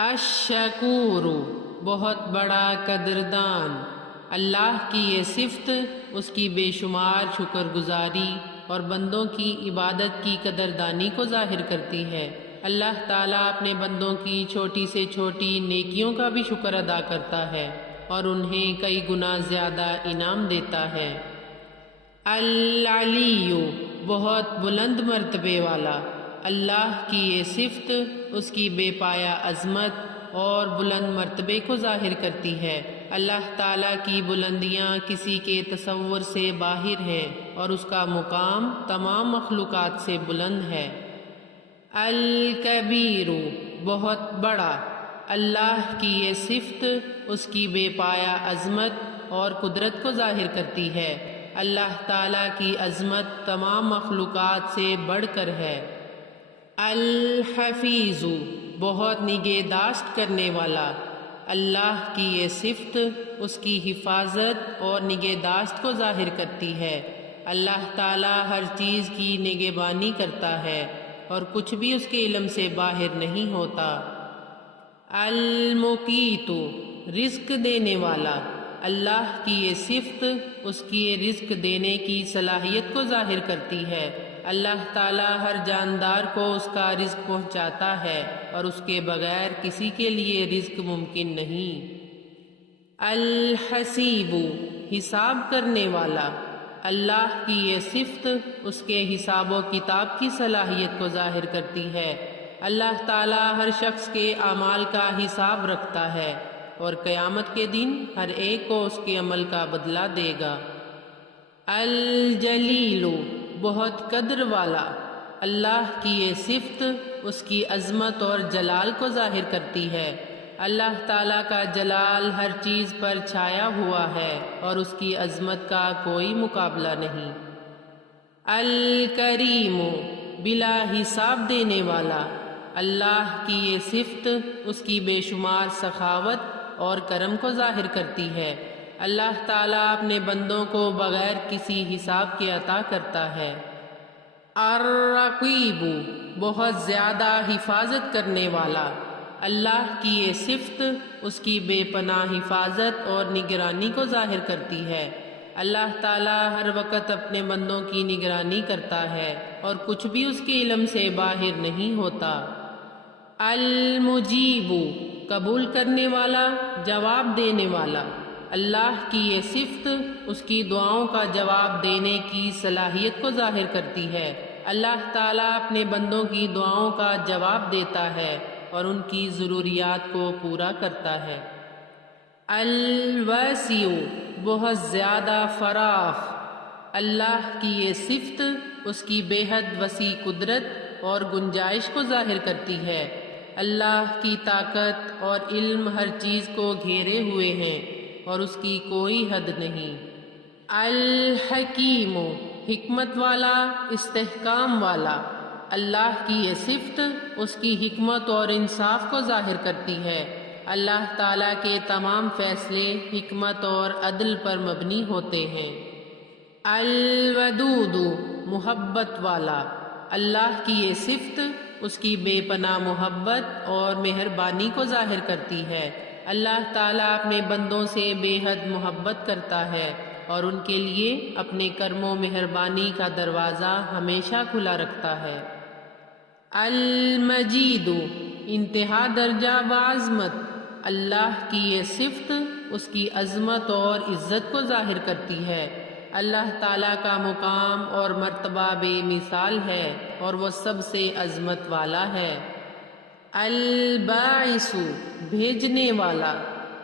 الشکور بہت بڑا قدردان۔ اللہ کی یہ صفت اس کی بے شمار شکر گزاری اور بندوں کی عبادت کی قدردانی کو ظاہر کرتی ہے۔ اللہ تعالیٰ اپنے بندوں کی چھوٹی سے چھوٹی نیکیوں کا بھی شکر ادا کرتا ہے اور انہیں کئی گنا زیادہ انعام دیتا ہے۔ العلی بہت بلند مرتبے والا۔ اللہ کی یہ صفت اس کی بے پایہ عظمت اور بلند مرتبے کو ظاہر کرتی ہے۔ اللہ تعالیٰ کی بلندیاں کسی کے تصور سے باہر ہیں اور اس کا مقام تمام مخلوقات سے بلند ہے۔ الکبیر بہت بڑا۔ اللہ کی یہ صفت اس کی بے پایہ عظمت اور قدرت کو ظاہر کرتی ہے۔ اللہ تعالیٰ کی عظمت تمام مخلوقات سے بڑھ کر ہے۔ الحفیظ بہت نگہداشت کرنے والا۔ اللہ کی یہ صفت اس کی حفاظت اور نگہداشت کو ظاہر کرتی ہے۔ اللہ تعالیٰ ہر چیز کی نگہبانی کرتا ہے اور کچھ بھی اس کے علم سے باہر نہیں ہوتا۔ المقیت رزق دینے والا۔ اللہ کی یہ صفت اس کی رزق دینے کی صلاحیت کو ظاہر کرتی ہے۔ اللہ تعالیٰ ہر جاندار کو اس کا رزق پہنچاتا ہے اور اس کے بغیر کسی کے لیے رزق ممکن نہیں۔ الحسیب حساب کرنے والا۔ اللہ کی یہ صفت اس کے حساب و کتاب کی صلاحیت کو ظاہر کرتی ہے۔ اللہ تعالیٰ ہر شخص کے اعمال کا حساب رکھتا ہے اور قیامت کے دن ہر ایک کو اس کے عمل کا بدلہ دے گا۔ الجلیل بہت قدر والا۔ اللہ کی یہ صفت اس کی عظمت اور جلال کو ظاہر کرتی ہے۔ اللہ تعالیٰ کا جلال ہر چیز پر چھایا ہوا ہے اور اس کی عظمت کا کوئی مقابلہ نہیں۔ الکریم بلا حساب دینے والا۔ اللہ کی یہ صفت اس کی بے شمار سخاوت اور کرم کو ظاہر کرتی ہے۔ اللہ تعالیٰ اپنے بندوں کو بغیر کسی حساب کے عطا کرتا ہے۔ الرقیب بہت زیادہ حفاظت کرنے والا۔ اللہ کی یہ صفت اس کی بے پناہ حفاظت اور نگرانی کو ظاہر کرتی ہے۔ اللہ تعالیٰ ہر وقت اپنے بندوں کی نگرانی کرتا ہے اور کچھ بھی اس کے علم سے باہر نہیں ہوتا۔ المجیب قبول کرنے والا، جواب دینے والا۔ اللہ کی یہ صفت اس کی دعاؤں کا جواب دینے کی صلاحیت کو ظاہر کرتی ہے۔ اللہ تعالیٰ اپنے بندوں کی دعاؤں کا جواب دیتا ہے اور ان کی ضروریات کو پورا کرتا ہے۔ الواسع بہت زیادہ فراخ۔ اللہ کی یہ صفت اس کی بے حد وسیع قدرت اور گنجائش کو ظاہر کرتی ہے۔ اللہ کی طاقت اور علم ہر چیز کو گھیرے ہوئے ہیں اور اس کی کوئی حد نہیں۔ الحکیم حکمت والا، استحکام والا۔ اللہ کی یہ صفت اس کی حکمت اور انصاف کو ظاہر کرتی ہے۔ اللہ تعالیٰ کے تمام فیصلے حکمت اور عدل پر مبنی ہوتے ہیں۔ الودود محبت والا۔ اللہ کی یہ صفت اس کی بے پناہ محبت اور مہربانی کو ظاہر کرتی ہے۔ اللہ تعالیٰ اپنے بندوں سے بے حد محبت کرتا ہے اور ان کے لیے اپنے کرم و مہربانی کا دروازہ ہمیشہ کھلا رکھتا ہے۔ المجید انتہا درجہ وعظمت۔ اللہ کی یہ صفت اس کی عظمت اور عزت کو ظاہر کرتی ہے۔ اللہ تعالیٰ کا مقام اور مرتبہ بے مثال ہے اور وہ سب سے عظمت والا ہے۔ الباعث بھیجنے والا۔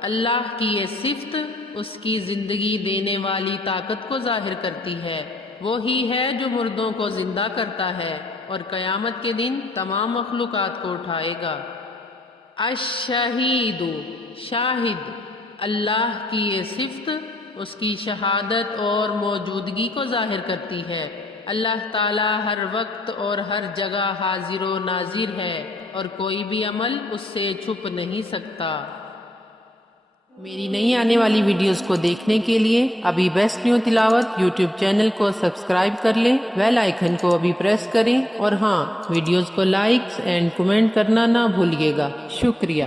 اللہ کی یہ صفت اس کی زندگی دینے والی طاقت کو ظاہر کرتی ہے۔ وہی ہے جو مردوں کو زندہ کرتا ہے اور قیامت کے دن تمام مخلوقات کو اٹھائے گا۔ الشہید شاہد۔ اللہ کی یہ صفت اس کی شہادت اور موجودگی کو ظاہر کرتی ہے۔ اللہ تعالیٰ ہر وقت اور ہر جگہ حاضر و ناظر ہے اور کوئی بھی عمل اس سے چھپ نہیں سکتا۔ میری نئی آنے والی ویڈیوز کو دیکھنے کے لیے ابھی بیسٹ نیو تلاوت یوٹیوب چینل کو سبسکرائب کر لیں، بیل آئیکن کو ابھی پریس کریں، اور ہاں، ویڈیوز کو لائکس اینڈ کمنٹ کرنا نہ بھولیے گا۔ شکریہ۔